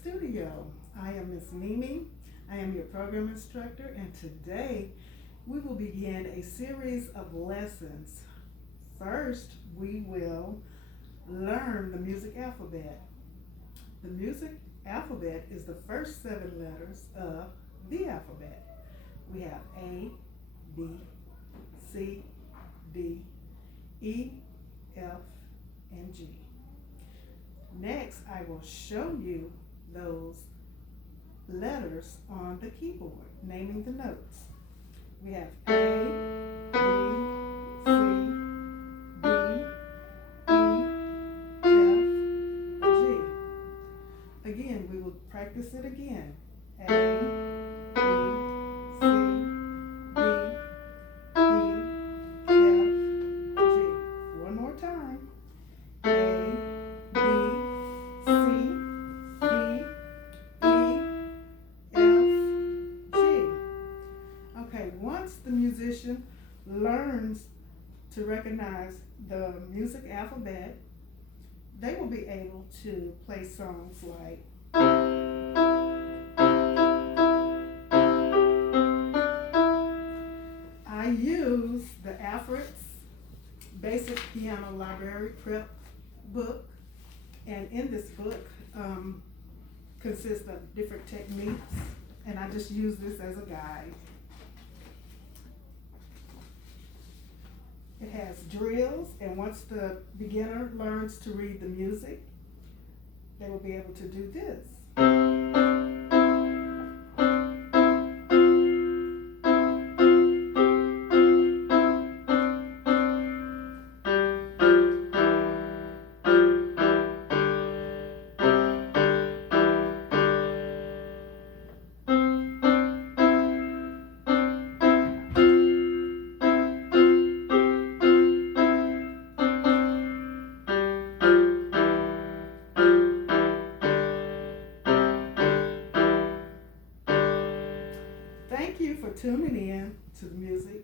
studio. I am Miss Mimi. I am your program instructor, and today we will begin a series of lessons. First, we will learn the music alphabet. The music alphabet is the first 7 letters of the alphabet. We have A, B, C, D, E, F, and G. Next, I will show you those letters on the keyboard, naming the notes. We have A, B, C, D, E, F, G. Again, we will practice it again. A, B, C, D, E, F, G. One more time. A, B, C, D, E, F, G. Okay, once the musician learns to recognize the music alphabet, they will be able to play songs like I use the Alfred's Basic Piano Library Prep book, and in this book consists of different techniques, and I just use this as a guide. It has drills, and once the beginner learns to read the music, they will be able to do this. Thank you for tuning in to the music